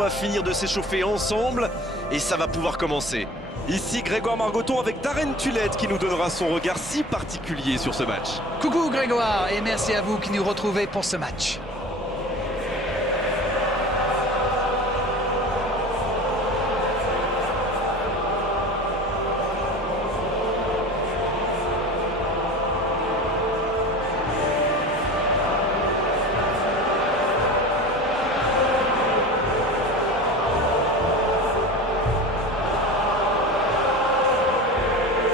va finir de s'échauffer ensemble et ça va pouvoir commencer. Ici Grégoire Margoton avec Darren Tulette qui nous donnera son regard si particulier sur ce match. Coucou Grégoire et merci à vous qui nous retrouvez pour ce match.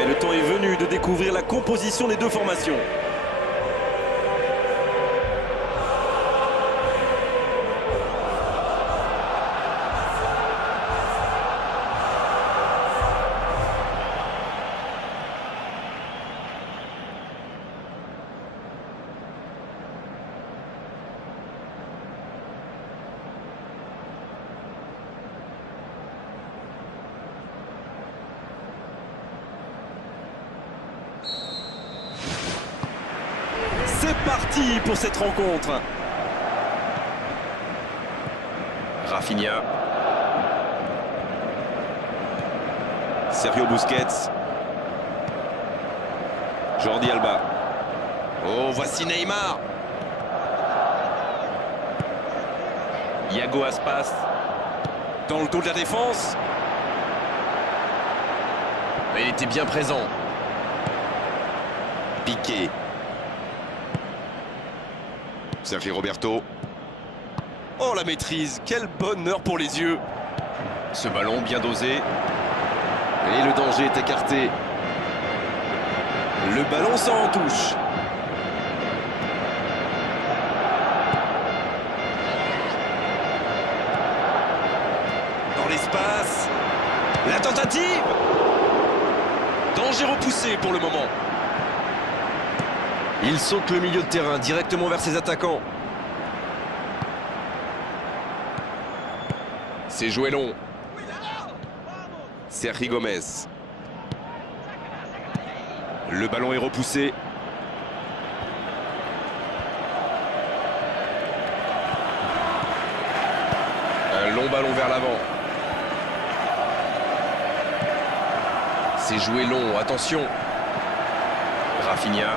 Et le temps est venu de découvrir la composition des deux formations. C'est parti pour cette rencontre. Rafinha. Sergio Busquets. Jordi Alba. Oh, voici Neymar. Iago Aspas. Dans le dos de la défense. Mais il était bien présent. Piqué. Sergio Roberto. Oh la maîtrise, quel bonheur pour les yeux. Ce ballon bien dosé. Et le danger est écarté. Le ballon s'en en touche. Dans l'espace. La tentative. Danger repoussé pour le moment. Il saute le milieu de terrain directement vers ses attaquants. C'est joué long. Sergi Gomez. Le ballon est repoussé. Un long ballon vers l'avant. C'est joué long, attention. Rafinha.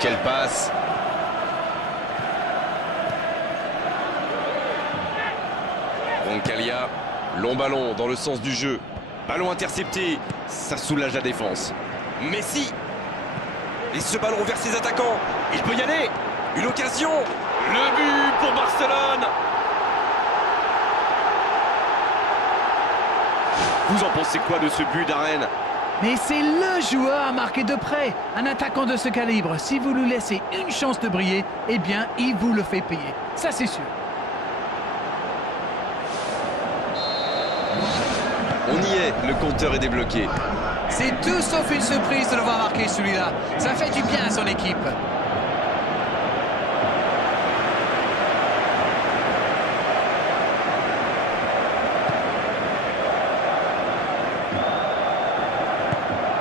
Quelle passe! Roncaglia, long ballon dans le sens du jeu. Ballon intercepté, ça soulage la défense. Messi! Et ce ballon vers ses attaquants. Il peut y aller! Une occasion! Le but pour Barcelone! Vous en pensez quoi de ce but d'Arène? Mais c'est le joueur à marquer de près. Un attaquant de ce calibre, si vous lui laissez une chance de briller, eh bien, il vous le fait payer. Ça, c'est sûr. On y est, le compteur est débloqué. C'est tout sauf une surprise de le voir marquer celui-là. Ça fait du bien à son équipe.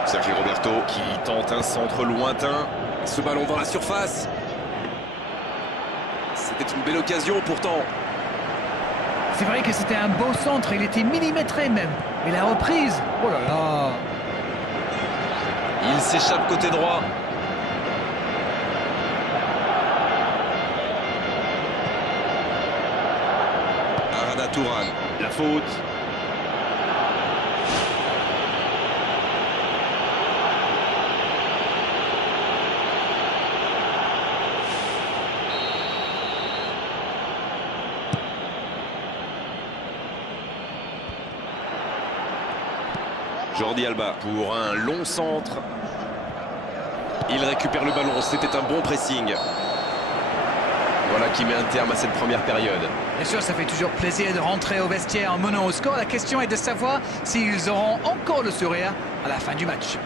Sergio Roberto qui tente un centre lointain. Ce ballon dans la surface. C'était une belle occasion pourtant. C'est vrai que c'était un beau centre, il était millimétré même. Mais la reprise, oh là là. Il s'échappe côté droit. Arada Touran, la faute. Jordi Alba pour un long centre. Il récupère le ballon, c'était un bon pressing. Voilà qui met un terme à cette première période. Bien sûr, ça fait toujours plaisir de rentrer au vestiaire en menant au score. La question est de savoir s'ils auront encore le sourire à la fin du match.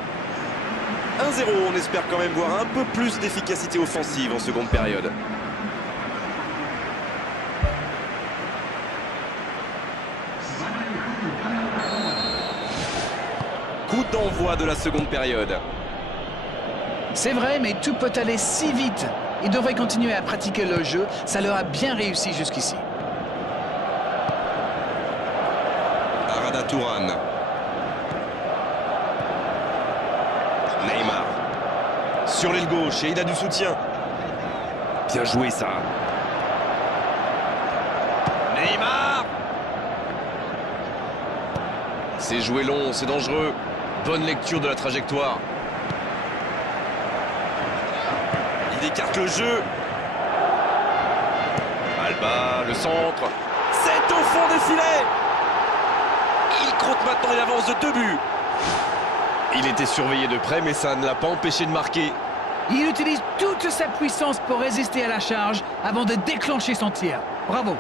1-0, on espère quand même voir un peu plus d'efficacité offensive en seconde période. Coup d'envoi de la seconde période. C'est vrai, mais tout peut aller si vite. Ils devraient continuer à pratiquer le jeu. Ça leur a bien réussi jusqu'ici. Arada Turan. Neymar. Sur l'aile gauche et il a du soutien. Bien joué ça. Neymar. C'est joué long, c'est dangereux. Bonne lecture de la trajectoire. Il écarte le jeu. Alba, le centre. C'est au fond des filets. Il compte maintenant une avance de 2 buts. Il était surveillé de près, mais ça ne l'a pas empêché de marquer. Il utilise toute sa puissance pour résister à la charge avant de déclencher son tir. Bravo.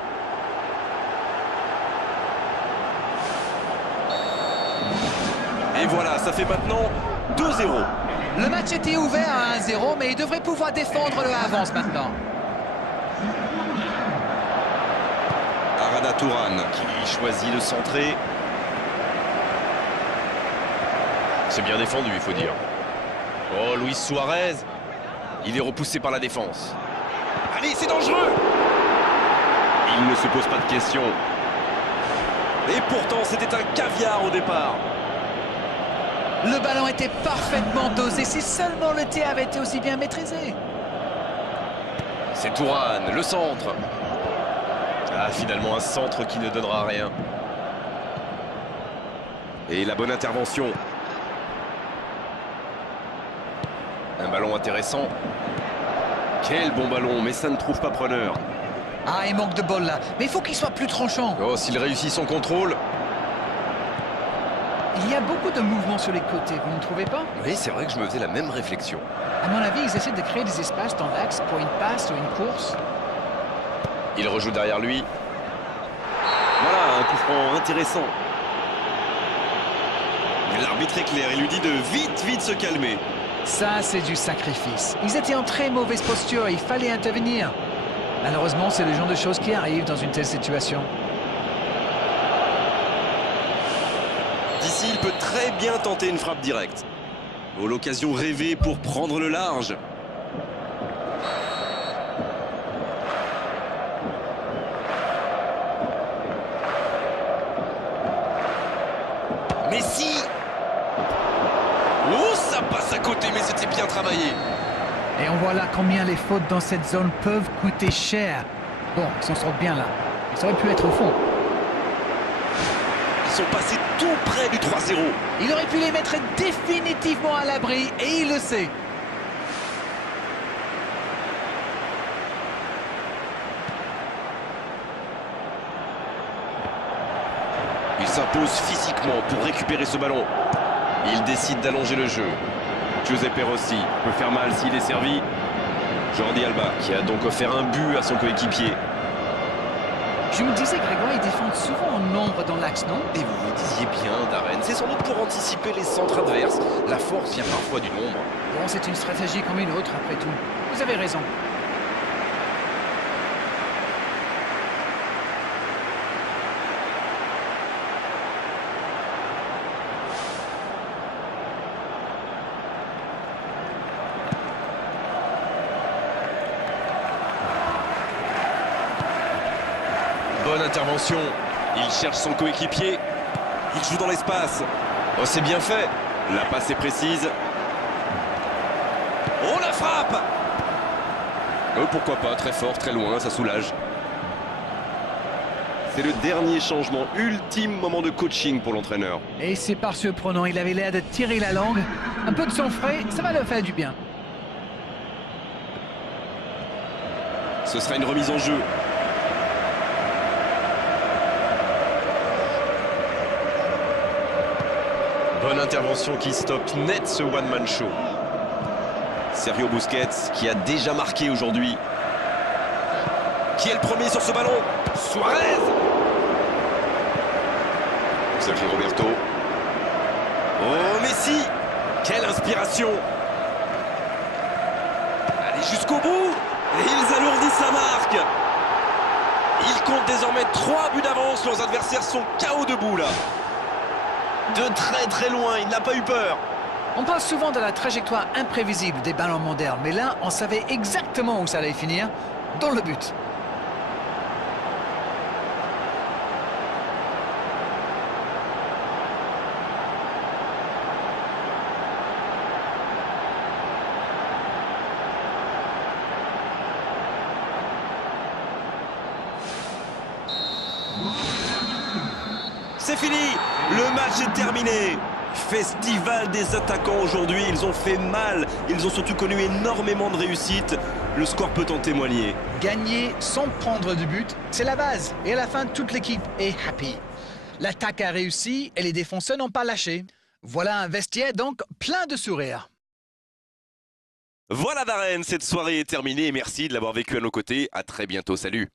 Et voilà, ça fait maintenant 2-0. Le match était ouvert à 1-0, mais il devrait pouvoir défendre le avance maintenant. Arada Turan qui choisit de centrer. C'est bien défendu, il faut dire. Oh, Luis Suarez. Il est repoussé par la défense. Allez, c'est dangereux. Il ne se pose pas de questions. Et pourtant, c'était un caviar au départ. Le ballon était parfaitement dosé si seulement le tir avait été aussi bien maîtrisé. C'est Turan, le centre. Ah, finalement, un centre qui ne donnera rien. Et la bonne intervention. Un ballon intéressant. Quel bon ballon, mais ça ne trouve pas preneur. Ah, il manque de bol là, mais il faut qu'il soit plus tranchant. Oh, s'il réussit son contrôle. Il y a beaucoup de mouvements sur les côtés, vous ne trouvez pas? Oui, c'est vrai que je me faisais la même réflexion. À mon avis, ils essaient de créer des espaces dans l'axe pour une passe ou une course. Il rejoue derrière lui. Voilà, un coup franc intéressant. L'arbitre est clair, il lui dit de vite se calmer. Ça, c'est du sacrifice. Ils étaient en très mauvaise posture, il fallait intervenir. Malheureusement, c'est le genre de choses qui arrivent dans une telle situation. D'ici, il peut très bien tenter une frappe directe. Oh, l'occasion rêvée pour prendre le large. Messi. Oh, ça passe à côté, mais c'était bien travaillé. Et on voit là combien les fautes dans cette zone peuvent coûter cher. Bon, ils s'en sortent bien là. Ça aurait pu être au fond. Ils sont passés tout près du 3-0. Il aurait pu les mettre définitivement à l'abri et il le sait. Il s'impose physiquement pour récupérer ce ballon. Il décide d'allonger le jeu. Giuseppe Rossi peut faire mal s'il est servi. Jordi Alba qui a donc offert un but à son coéquipier. Je me disais, Grégoire, ils défendent souvent en nombre dans l'axe, non? Et vous vous disiez bien, Darren, c'est sans doute pour anticiper les centres adverses. La force vient parfois du nombre. Bon, c'est une stratégie comme une autre, après tout. Vous avez raison. Bonne intervention. Il cherche son coéquipier. Il joue dans l'espace. Oh, c'est bien fait. La passe est précise. Oh, la frappe! Oh, pourquoi pas, très fort, très loin, ça soulage. C'est le dernier changement, ultime moment de coaching pour l'entraîneur. Et c'est par surprenant, il avait l'air de tirer la langue. Un peu de sang frais, ça va leur faire du bien. Ce sera une remise en jeu. Bonne intervention qui stoppe net ce one-man show. Sergio Busquets qui a déjà marqué aujourd'hui. Qui est le premier sur ce ballon? Suarez! Sergio Roberto. Oh, Messi! Quelle inspiration! Allez jusqu'au bout! Et ils alourdissent la marque! Ils comptent désormais 3 buts d'avance. Leurs adversaires sont KO debout là. De très loin, il n'a pas eu peur. On parle souvent de la trajectoire imprévisible des ballons modernes, mais là, on savait exactement où ça allait finir, dans le but. c'est fini. Le match est terminé. Festival des attaquants aujourd'hui, ils ont fait mal, ils ont surtout connu énormément de réussite. Le score peut en témoigner. Gagner sans prendre de but, c'est la base. Et à la fin, toute l'équipe est happy. L'attaque a réussi et les défenseurs n'ont pas lâché. Voilà un vestiaire donc plein de sourires. Voilà Darren, cette soirée est terminée et merci de l'avoir vécu à nos côtés. À très bientôt, salut.